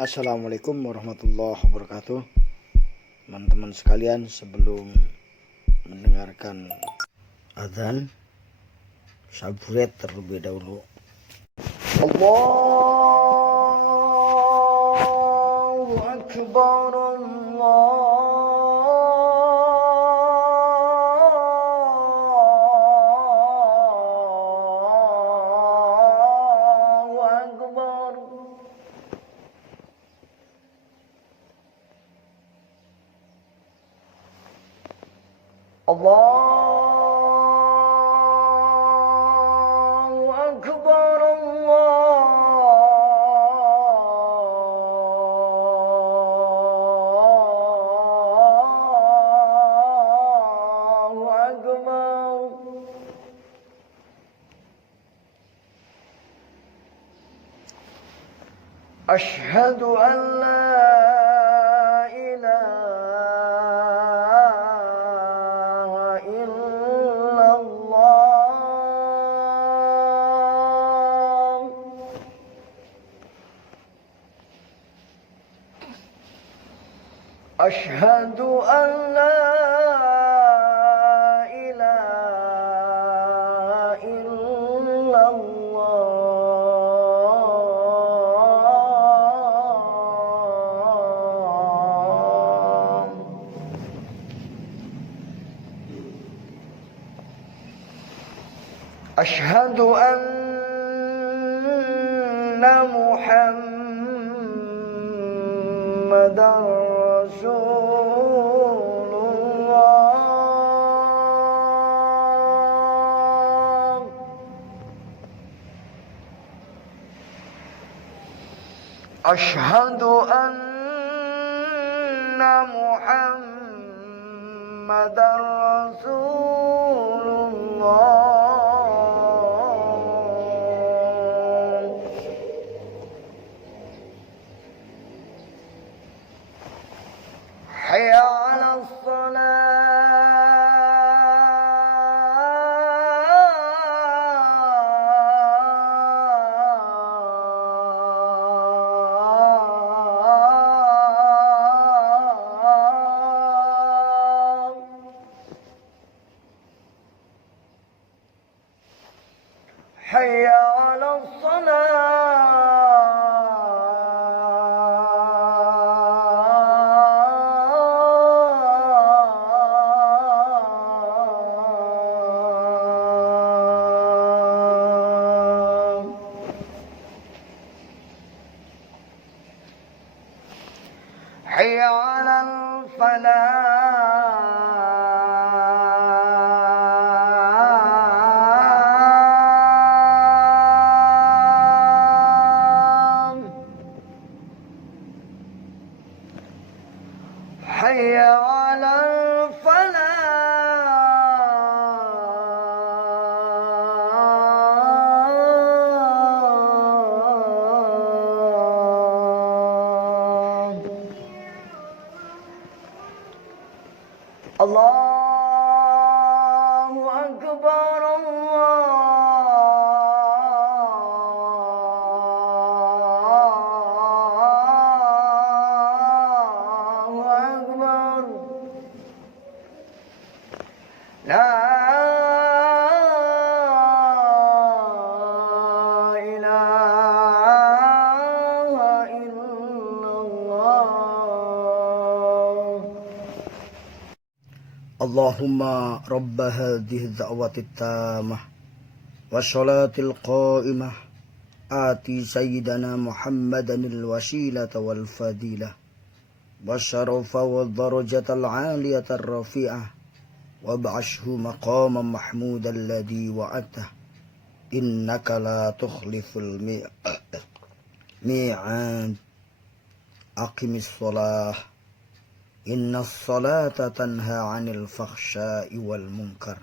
Assalamualaikum warahmatullahi wabarakatuh. Teman-teman sekalian, sebelum mendengarkan azan, saburet terlebih dahulu. Allahu Akbar, Allahu Akbar. Allahu Akbar, Allahu Akbar. Asyhadu an la ilaha illallah. Asyhadu an la ilaha illallah. Asyhadu anna Muhammadan Rasulullah. Asyhadu anna Muhammadan Rasulullah. Hayya 'alas salah. Hayya 'alas salah. Hayya 'alal falah. Hayya 'alal falah. Allahu Akbar, Allahu Akbar. La ilaha illallah. Allahumma rabba hadhihi da'wati tamah wassalatil qa'imah ati sayyidana Muhammadan al-wasilata wal fadilah wasyarafa wal darajatal 'aliyatar rafi'ah wab'ashhu maqaman mahmudan alladhi wa'atah innaka la tukhliful mi'ad. Aqimis shalah inna salata tanha 'anil fakhsya'i wal munkar.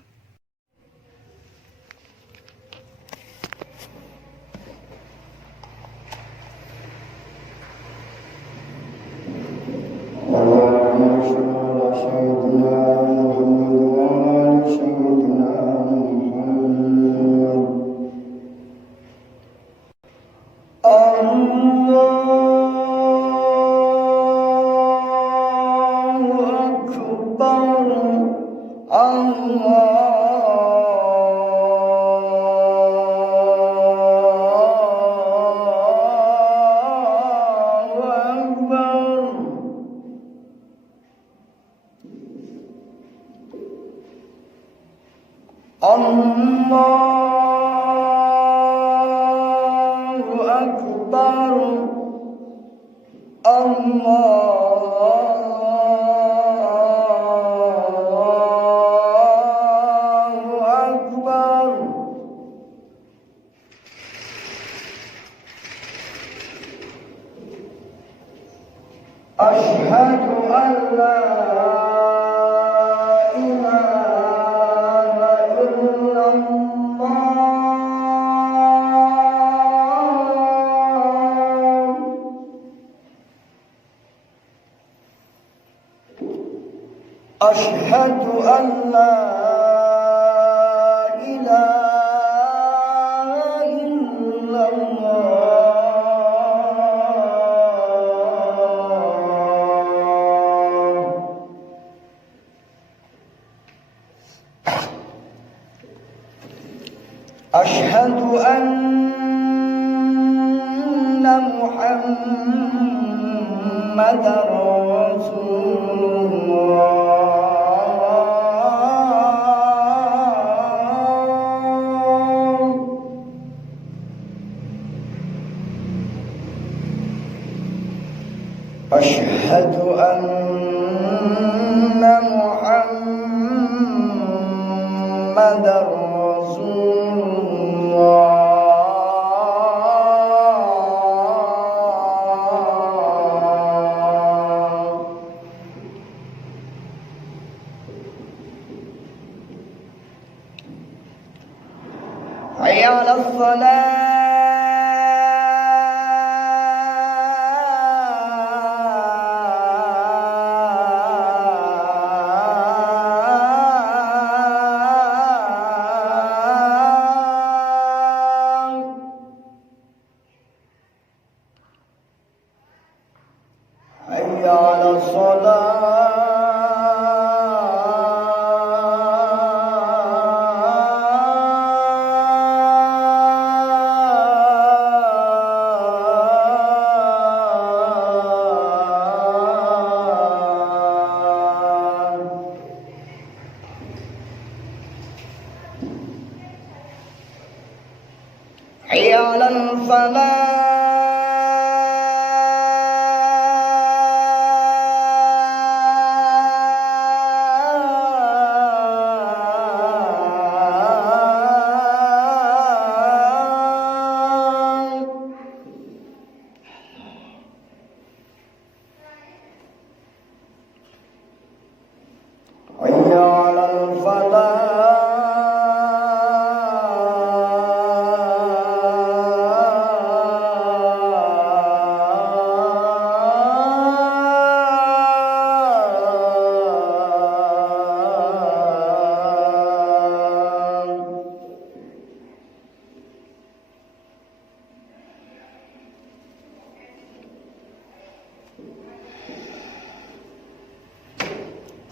Allah Allahu Akbar. Allahu Akbar. Asyhadu an la أشهد أن لا إله إلا الله. أشهد أن محمدا رسول الله. أشهد أن محمدا رسول الله. حي على الصلاة. حي على الصلاة. حي على الفلاح. حي على الفلاح.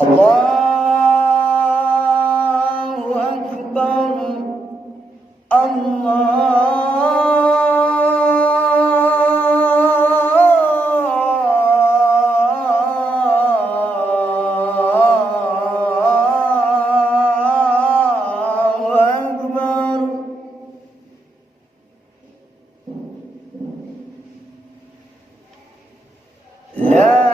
Allahu Akbar. Allahu Akbar. La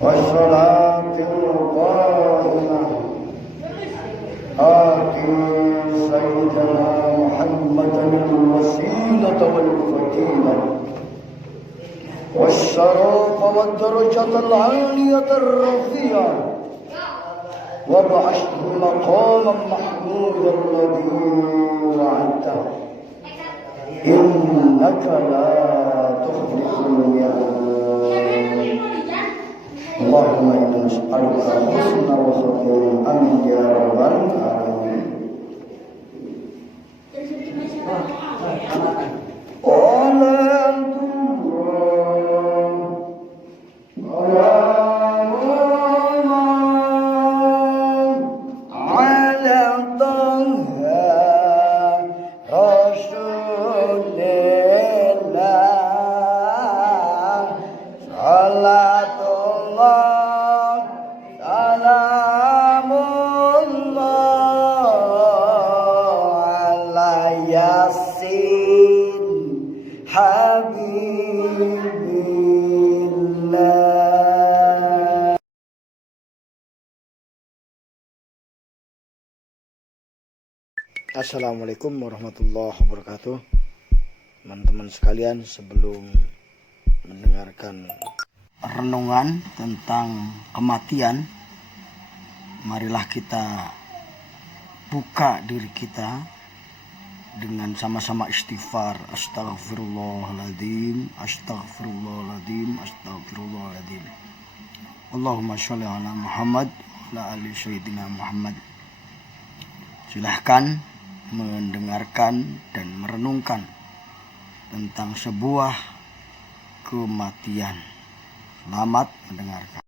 والصلاة القائمة آت سيدنا محمدا الوسيلة والفضيلة والشرف والدرجة العالية الرفيعة وابعثه مقاما محمودا الذي وعدته إنك لا تخلف الميعاد. اللهم إنا نسألك حسن وخير. آمين يا رب العالمين. Salatullah salamullah ala yasin habibillah. Assalamualaikum warahmatullahi wabarakatuh. Teman-teman sekalian, sebelum mendengarkan renungan tentang kematian, marilah kita buka diri kita dengan sama-sama istighfar. Astaghfirullahaladzim, astaghfirullahaladzim, astaghfirullahaladzim. Allahumma sholli ala Muhammad wa ala ali sayyidina Muhammad. Silahkan mendengarkan dan merenungkan tentang sebuah kematian. Selamat mendengarkan.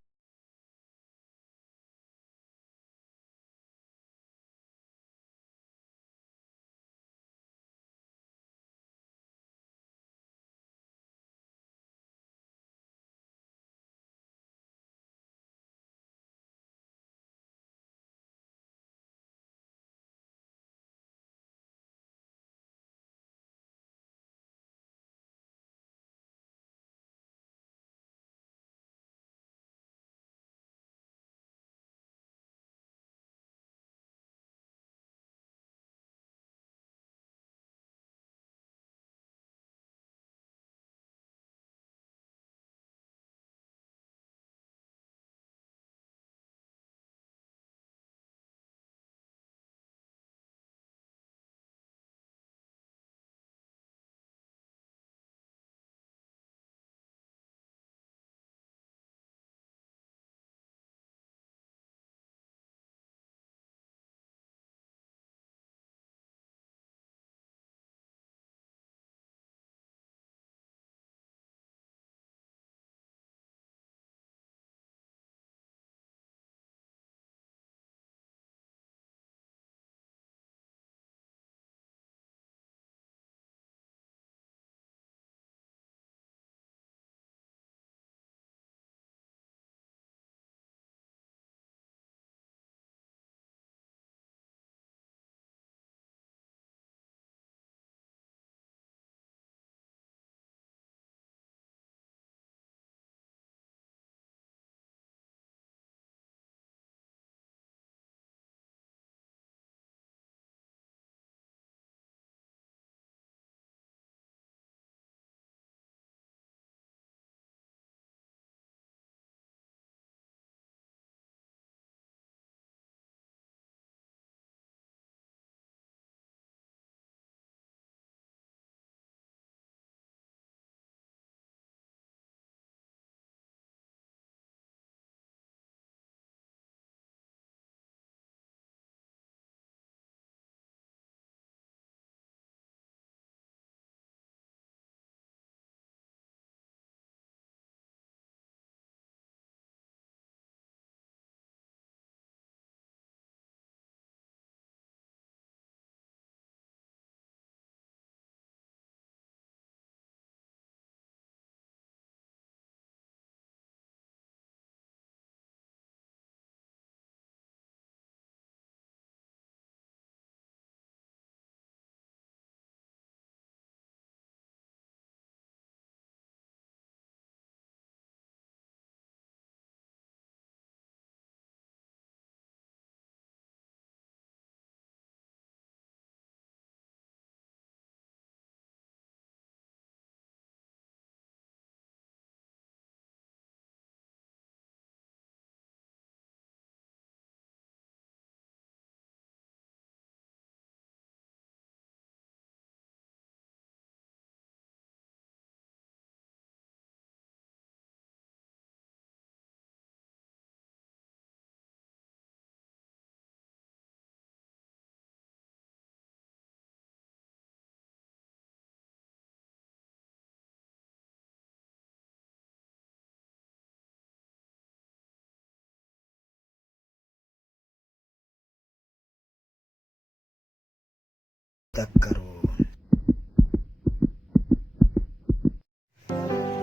Tadakkarun.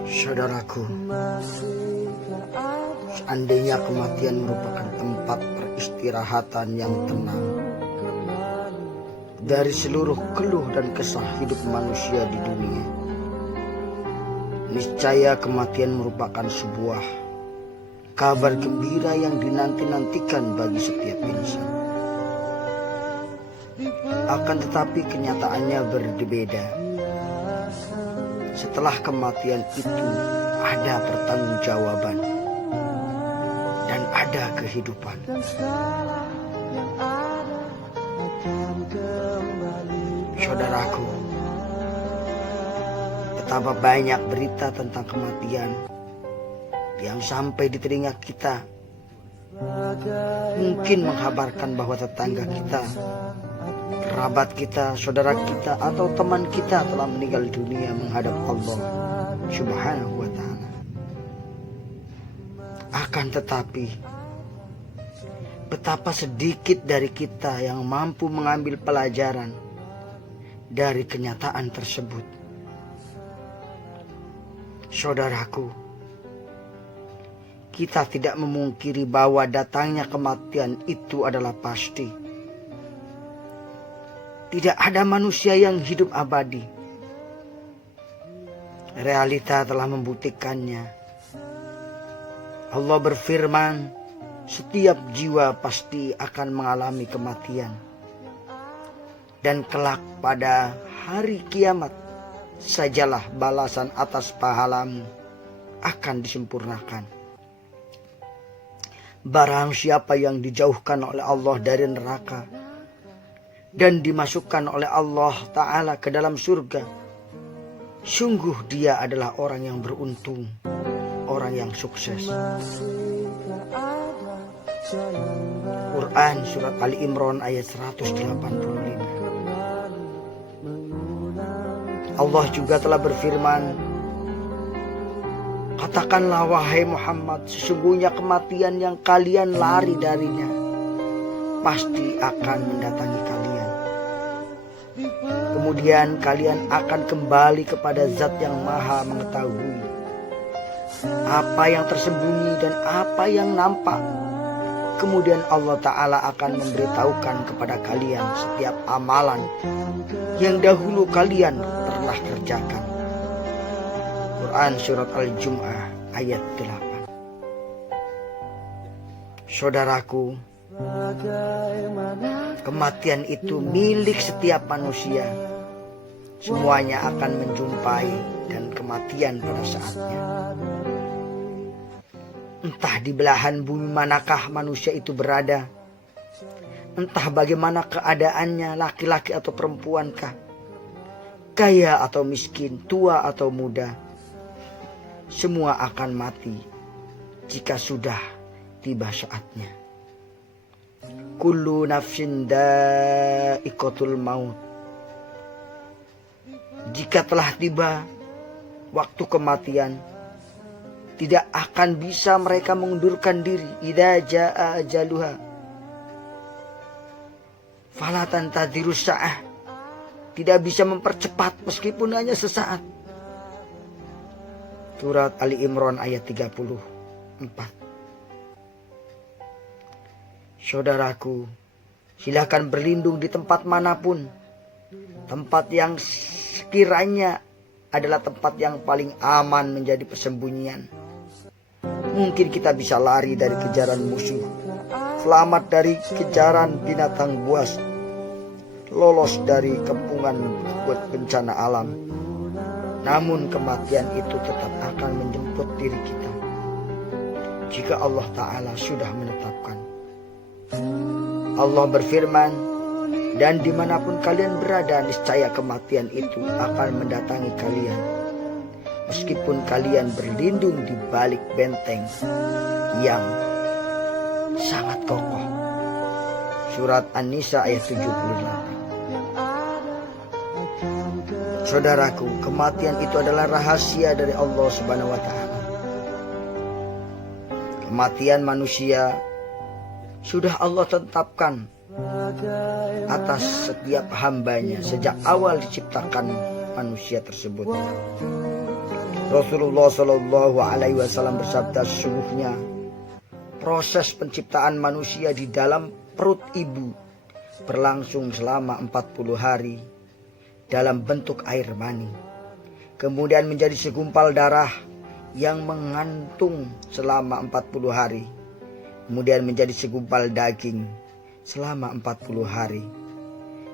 Saudaraku, Seandainya kematian merupakan tempat peristirahatan yang tenang dari seluruh keluh dan kesah hidup manusia di dunia, niscaya kematian merupakan sebuah kabar gembira yang dinanti-nantikan bagi setiap insan. Akan tetapi kenyataannya berbeda. Setelah kematian itu ada pertanggungjawaban dan ada kehidupan. Saudaraku, betapa banyak berita tentang kematian yang sampai di telinga kita, mungkin mengkabarkan bahwa tetangga kita, kerabat kita, saudara kita, atau teman kita telah meninggal dunia menghadap Allah Subhanahu wa ta'ala. Akan tetapi, betapa sedikit dari kita yang mampu mengambil pelajaran dari kenyataan tersebut. Saudaraku, kita tidak memungkiri bahwa datangnya kematian itu adalah pasti. Tidak ada manusia yang hidup abadi. Realita telah membuktikannya. Allah berfirman, setiap jiwa pasti akan mengalami kematian. Dan kelak pada hari kiamat, sajalah balasan atas pahalamu akan disempurnakan. Barang siapa yang dijauhkan oleh Allah dari neraka dan dimasukkan oleh Allah Ta'ala ke dalam surga, sungguh dia adalah orang yang beruntung, orang yang sukses. Quran surat Ali Imran ayat 185. Allah juga telah berfirman, katakanlah wahai Muhammad, sesungguhnya kematian yang kalian lari darinya pasti akan mendatangi kalian. Kemudian kalian akan kembali kepada Zat yang Maha Mengetahui apa yang tersembunyi dan apa yang nampak. Kemudian Allah Ta'ala akan memberitahukan kepada kalian setiap amalan yang dahulu kalian pernah kerjakan. Quran surat Al-Jum'ah ayat 8. Saudaraku, kematian itu milik setiap manusia. Semuanya akan menjumpai dan kematian pada saatnya. Entah di belahan bumi manakah manusia itu berada, entah bagaimana keadaannya, laki-laki atau perempuankah, kaya atau miskin, tua atau muda, semua akan mati jika sudah tiba saatnya. Kullu nafsin dha'iqatul maut. Jika telah tiba waktu kematian, tidak akan bisa mereka mengundurkan diri. Idza jaa ajaluha fala tantadhiru sa'ah. Tidak bisa mempercepat meskipun hanya sesaat. Surat Ali Imran ayat 34. Saudaraku, silakan berlindung di tempat manapun. Tempat yang sekiranya adalah tempat yang paling aman menjadi persembunyian. Mungkin kita bisa lari dari kejaran musuh, selamat dari kejaran binatang buas, lolos dari kepungan bencana alam. Namun kematian itu tetap akan menjemput diri kita jika Allah Ta'ala sudah menetapkan. Allah berfirman, dan dimanapun kalian berada, niscaya kematian itu akan mendatangi kalian, meskipun kalian berlindung di balik benteng yang sangat kokoh. Surat An-Nisa ayat 78. Saudaraku, kematian itu adalah rahasia dari Allah Subhanahu wa ta'ala. Kematian manusia sudah Allah tetapkan atas setiap hambanya sejak awal diciptakan manusia tersebut. Rasulullah Shallallahu Alaihi Wasallam bersabda, sesungguhnya proses penciptaan manusia di dalam perut ibu berlangsung selama 40 hari dalam bentuk air mani. Kemudian menjadi segumpal darah yang mengantung selama 40 hari. Kemudian menjadi segumpal daging selama 40 hari.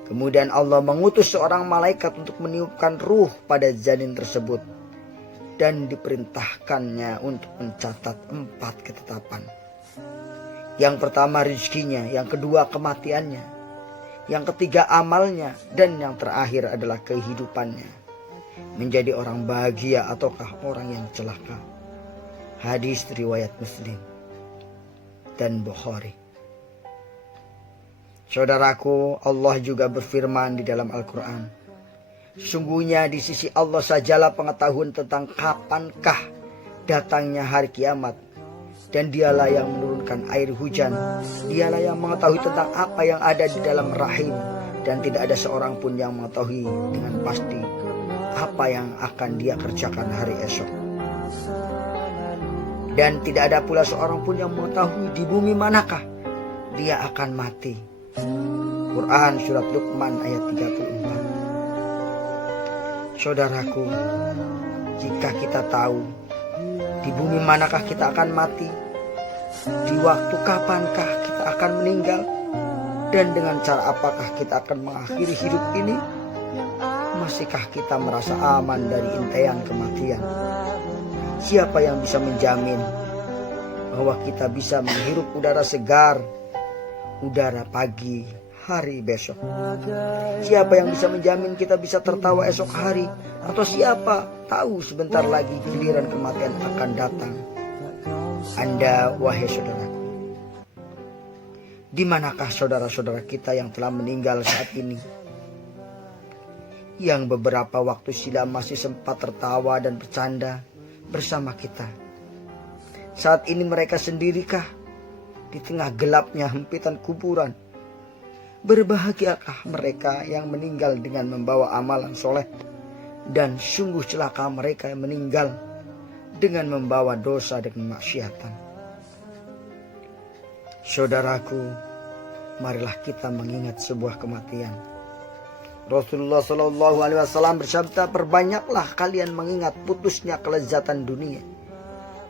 Kemudian Allah mengutus seorang malaikat untuk meniupkan ruh pada janin tersebut. Dan diperintahkannya untuk mencatat 4 ketetapan. Yang pertama rezekinya, yang kedua kematiannya, yang ketiga amalnya, dan yang terakhir adalah kehidupannya. Menjadi orang bahagia ataukah orang yang celaka. Hadis riwayat Muslim dan Bukhari. Saudaraku, Allah juga berfirman di dalam Al-Quran. Sesungguhnya di sisi Allah sajalah pengetahuan tentang kapankah datangnya hari kiamat. Dan dialah yang menurunkan air hujan. Dialah yang mengetahui tentang apa yang ada di dalam rahim. Dan tidak ada seorang pun yang mengetahui dengan pasti apa yang akan dia kerjakan hari esok. Dan tidak ada pula seorang pun yang mengetahui di bumi manakah dia akan mati. Quran surat Luqman ayat 34. Saudaraku, jika kita tahu di bumi manakah kita akan mati, di waktu kapankah kita akan meninggal, dan dengan cara apakah kita akan mengakhiri hidup ini, masihkah kita merasa aman dari intaian kematian? Siapa yang bisa menjamin bahwa kita bisa menghirup udara segar, udara pagi hari besok? Siapa yang bisa menjamin kita bisa tertawa esok hari? Atau siapa tahu sebentar lagi giliran kematian akan datang? Anda, wahai saudaraku, di manakah saudara-saudara kita yang telah meninggal saat ini? Yang beberapa waktu silam masih sempat tertawa dan bercanda bersama kita. Saat ini mereka sendirikah di tengah gelapnya hempitan kuburan? Berbahagiakah mereka yang meninggal dengan membawa amalan soleh? Dan sungguh celaka mereka yang meninggal dengan membawa dosa dan kemaksiatan. Saudaraku, marilah kita mengingat sebuah kematian. Rasulullah SAW bersabda, perbanyaklah kalian mengingat putusnya kelezatan dunia.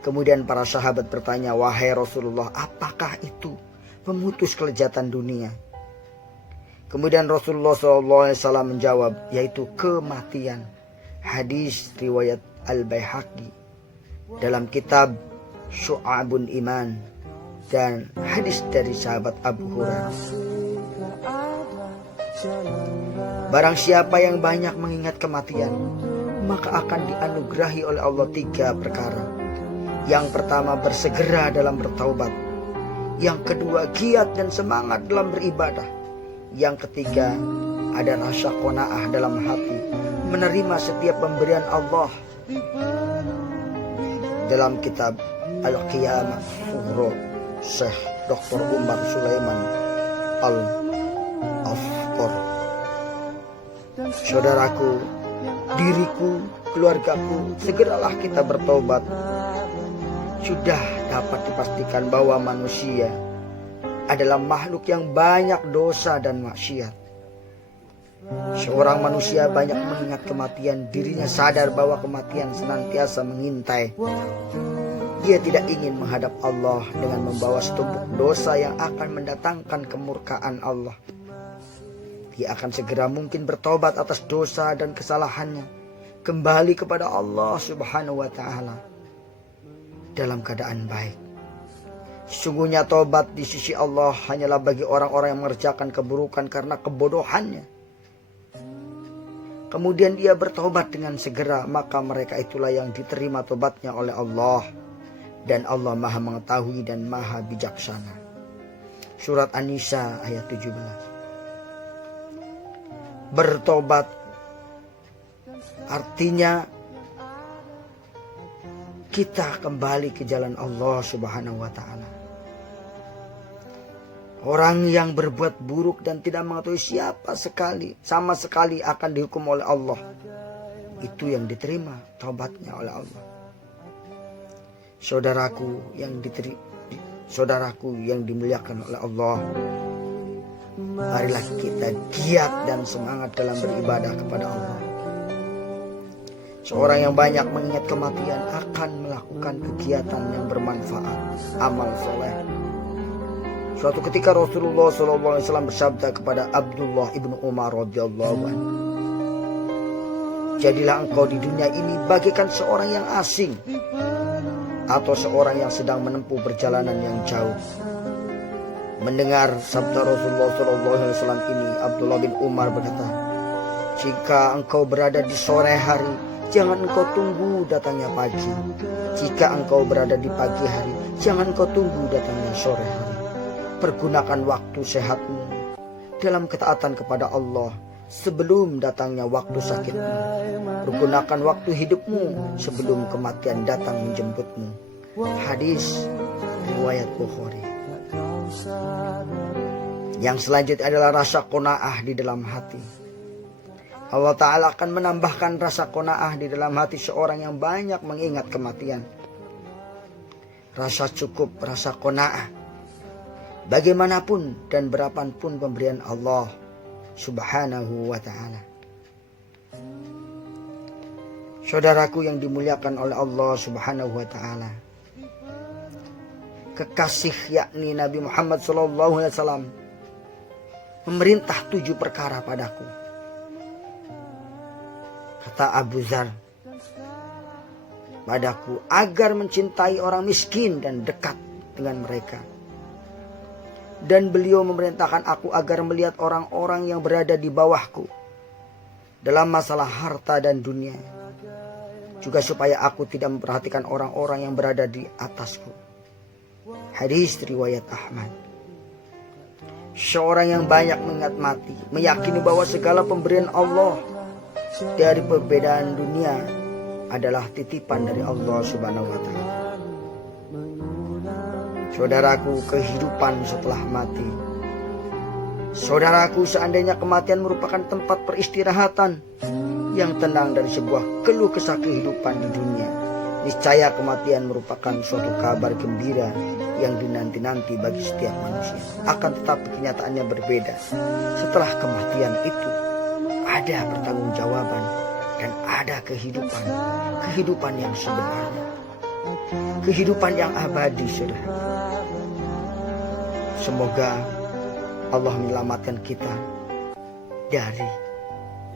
Kemudian para sahabat bertanya, wahai Rasulullah, apakah itu pemutus kelezatan dunia? Kemudian Rasulullah SAW menjawab, yaitu kematian. Hadis riwayat Al-Baihaqi dalam kitab Syu'abun Iman, dan hadis dari sahabat Abu Hurairah. Barang siapa yang banyak mengingat kematian, maka akan dianugerahi oleh Allah 3 perkara. Yang pertama, bersegera dalam bertaubat. Yang kedua, giat dan semangat dalam beribadah. Yang ketiga, ada rasa qanaah dalam hati, menerima setiap pemberian Allah. Dalam kitab Al-Qiyamah Sughra, Syekh Dr. Umar Sulaiman Al-Afqar. Saudaraku, diriku, keluargaku, segeralah kita bertobat. Sudah dapat dipastikan bahwa manusia adalah makhluk yang banyak dosa dan maksiat. Seorang manusia banyak mengingat kematian, dirinya sadar bahwa kematian senantiasa mengintai. Dia tidak ingin menghadap Allah dengan membawa setumpuk dosa yang akan mendatangkan kemurkaan Allah. Dia akan segera mungkin bertobat atas dosa dan kesalahannya, kembali kepada Allah Subhanahu wa Ta'ala dalam keadaan baik. Sesungguhnya tobat di sisi Allah hanyalah bagi orang-orang yang mengerjakan keburukan karena kebodohannya. Kemudian dia bertobat dengan segera, maka mereka itulah yang diterima tobatnya oleh Allah. Dan Allah Maha mengetahui dan Maha bijaksana. Surat An-Nisa ayat 17. Bertobat artinya kita kembali ke jalan Allah Subhanahu wa Ta'ala. Orang yang berbuat buruk dan tidak mengetahui sama sekali akan dihukum oleh Allah, itu yang diterima taubatnya oleh Allah. Saudaraku yang Saudaraku yang dimuliakan oleh Allah, marilah kita giat dan semangat dalam beribadah kepada Allah. Seorang yang banyak mengingat kematian akan melakukan kegiatan yang bermanfaat, amal soleh. Suatu ketika Rasulullah SAW bersabda kepada Abdullah ibnu Umar radhiyallahu anhu, jadilah engkau di dunia ini bagaikan seorang yang asing atau seorang yang sedang menempuh perjalanan yang jauh. Mendengar sabda Rasulullah SAW ini, Abdullah bin Umar berkata, jika engkau berada di sore hari, jangan engkau tunggu datangnya pagi. Jika engkau berada di pagi hari, jangan engkau tunggu datangnya sore hari. Pergunakan waktu sehatmu dalam ketaatan kepada Allah sebelum datangnya waktu sakitmu. Pergunakan waktu hidupmu sebelum kematian datang menjemputmu. Hadis riwayat Bukhari. Yang selanjutnya adalah rasa qanaah di dalam hati. Allah Ta'ala akan menambahkan rasa qanaah di dalam hati seorang yang banyak mengingat kematian. Rasa cukup, rasa qanaah. Bagaimanapun dan berapapun pemberian Allah Subhanahu wa ta'ala. Saudaraku yang dimuliakan oleh Allah Subhanahu wa ta'ala, kekasih yakni Nabi Muhammad SAW memerintah 7 perkara padaku. Kata Abu Dzar padaku, agar mencintai orang miskin dan dekat dengan mereka. Dan beliau memerintahkan aku agar melihat orang-orang yang berada di bawahku dalam masalah harta dan dunia. Juga supaya aku tidak memperhatikan orang-orang yang berada di atasku. Hadis riwayat Ahmad. Seorang yang banyak mengingat mati, meyakini bahwa segala pemberian Allah dari perbedaan dunia adalah titipan dari Allah Subhanahu wa ta'ala. Saudaraku, kehidupan setelah mati. Saudaraku, seandainya kematian merupakan tempat peristirahatan yang tenang dari sebuah keluh kesah kehidupan di dunia, niscaya kematian merupakan suatu kabar gembira yang dinanti-nanti bagi setiap manusia. Akan tetapi kenyataannya berbeda. Setelah kematian itu ada pertanggungjawaban dan ada kehidupan. Kehidupan yang sebenarnya. Kehidupan yang abadi, saudara. Semoga Allah menyelamatkan kita dari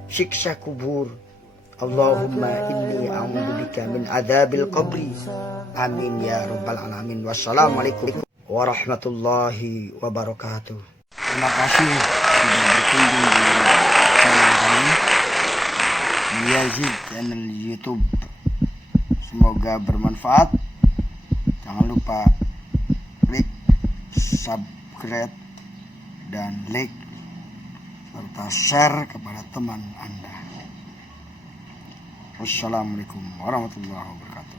siksa kubur. Allahumma inni a'udzubika min adzabil qabri. Amin ya rabbal alamin. Wassalamualaikum warahmatullahi wabarakatuh. Terima kasih sudah berkunjung di channel kami, Yazid channel YouTube. Semoga bermanfaat. Jangan lupa klik subscribe dan like serta share kepada teman Anda. Wassalamualaikum warahmatullahi wabarakatuh.